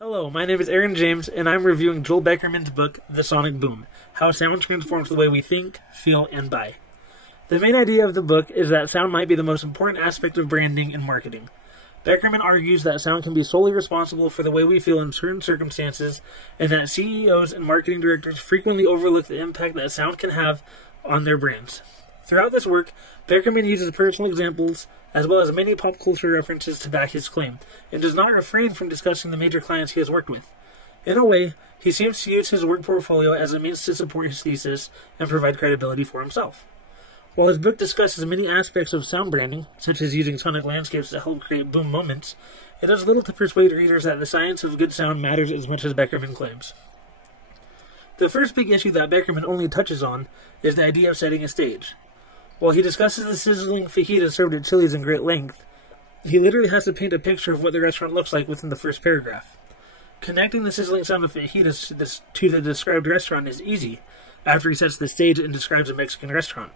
Hello, my name is Aaron James, and I'm reviewing Joel Beckerman's book, The Sonic Boom: How Sound Transforms the Way We Think, Feel, and Buy. The main idea of the book is that sound might be the most important aspect of branding and marketing. Beckerman argues that sound can be solely responsible for the way we feel in certain circumstances, and that CEOs and marketing directors frequently overlook the impact that sound can have on their brands. Throughout this work, Beckerman uses personal examples as well as many pop culture references to back his claim, and does not refrain from discussing the major clients he has worked with. In a way, he seems to use his work portfolio as a means to support his thesis and provide credibility for himself. While his book discusses many aspects of sound branding, such as using sonic landscapes to help create boom moments, it does little to persuade readers that the science of good sound matters as much as Beckerman claims. The first big issue that Beckerman only touches on is the idea of setting a stage. While he discusses the sizzling fajita served at Chili's in great length, he literally has to paint a picture of what the restaurant looks like within the first paragraph. Connecting the sizzling sound of fajitas to the described restaurant is easy, after he sets the stage and describes a Mexican restaurant.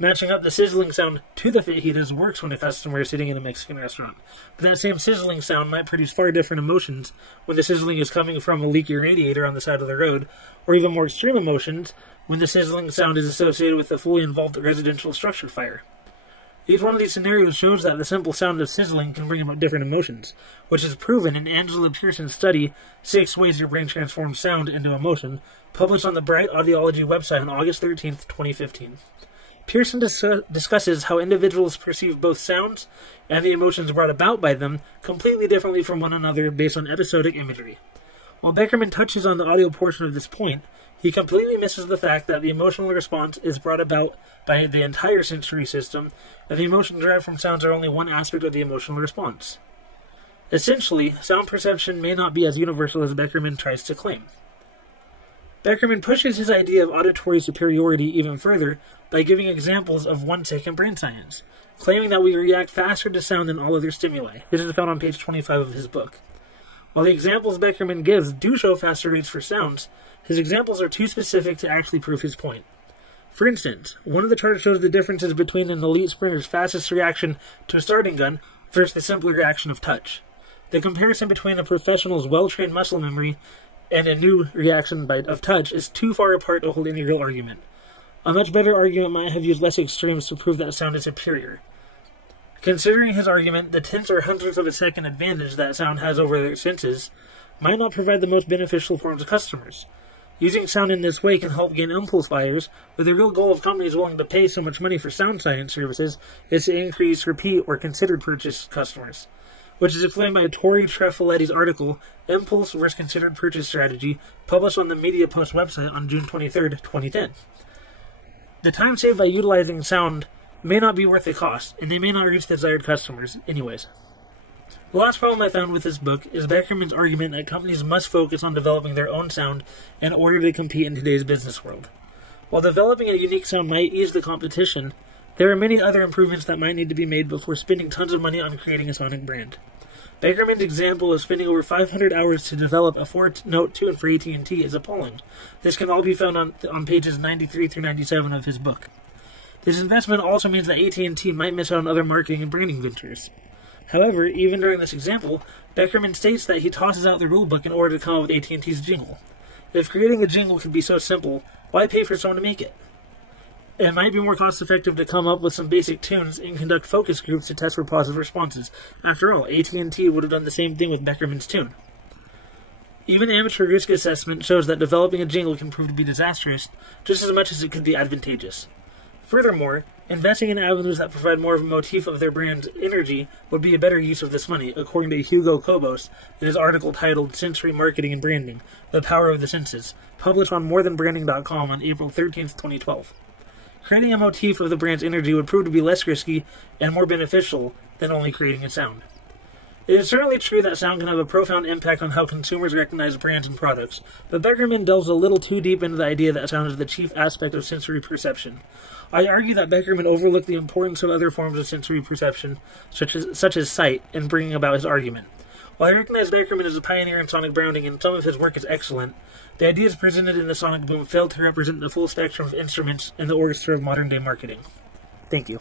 Matching up the sizzling sound to the fajitas works when a customer is sitting in a Mexican restaurant, but that same sizzling sound might produce far different emotions when the sizzling is coming from a leaky radiator on the side of the road, or even more extreme emotions when the sizzling sound is associated with a fully involved residential structure fire. Each one of these scenarios shows that the simple sound of sizzling can bring about different emotions, which is proven in Angela Pearson's study, 6 Ways Your Brain Transforms Sound into Emotion, published on the Bright Audiology website on August 13, 2015. Pearson discusses how individuals perceive both sounds and the emotions brought about by them completely differently from one another based on episodic imagery. While Beckerman touches on the audio portion of this point, he completely misses the fact that the emotional response is brought about by the entire sensory system, and the emotions derived from sounds are only one aspect of the emotional response. Essentially, sound perception may not be as universal as Beckerman tries to claim. Beckerman pushes his idea of auditory superiority even further by giving examples of 1-second brain science, claiming that we react faster to sound than all other stimuli. This is found on page 25 of his book. While the examples Beckerman gives do show faster rates for sounds, his examples are too specific to actually prove his point. For instance, one of the charts shows the differences between an elite sprinter's fastest reaction to a starting gun versus the simpler reaction of touch. The comparison between a professional's well-trained muscle memory and a new reaction of touch is too far apart to hold any real argument. A much better argument might have used less extremes to prove that sound is superior. Considering his argument, the tenths or hundredths of a second advantage that sound has over their senses might not provide the most beneficial for its customers. Using sound in this way can help gain impulse buyers, but the real goal of companies willing to pay so much money for sound science services is to increase repeat or considered purchase customers, which is explained by Tori Trefiletti's article, Impulse vs. Considered Purchase Strategy, published on the Media Post website on June 23, 2010. The time saved by utilizing sound may not be worth the cost, and they may not reach the desired customers anyways. The last problem I found with this book is Beckerman's argument that companies must focus on developing their own sound in order to compete in today's business world. While developing a unique sound might ease the competition, there are many other improvements that might need to be made before spending tons of money on creating a sonic brand. Beckerman's example of spending over 500 hours to develop a 4-note tune for AT&T is appalling. This can all be found on pages 93 through 97 of his book. This investment also means that AT&T might miss out on other marketing and branding ventures. However, even during this example, Beckerman states that he tosses out the rulebook in order to come up with AT&T's jingle. If creating a jingle could be so simple, why pay for someone to make it? It might be more cost-effective to come up with some basic tunes and conduct focus groups to test for positive responses. After all, AT&T would have done the same thing with Beckerman's tune. Even amateur risk assessment shows that developing a jingle can prove to be disastrous just as much as it could be advantageous. Furthermore, investing in avenues that provide more of a motif of their brand's energy would be a better use of this money, according to Hugo Cobos in his article titled Sensory Marketing and Branding: The Power of the Senses, published on morethanbranding.com on April 13, 2012. Creating a motif of the brand's energy would prove to be less risky and more beneficial than only creating a sound. It is certainly true that sound can have a profound impact on how consumers recognize brands and products, but Beckerman delves a little too deep into the idea that sound is the chief aspect of sensory perception. I argue that Beckerman overlooked the importance of other forms of sensory perception, such as sight, in bringing about his argument. While I recognize Beckerman as a pioneer in sonic branding and some of his work is excellent, the ideas presented in the Sonic Boom failed to represent the full spectrum of instruments in the orchestra of modern-day marketing. Thank you.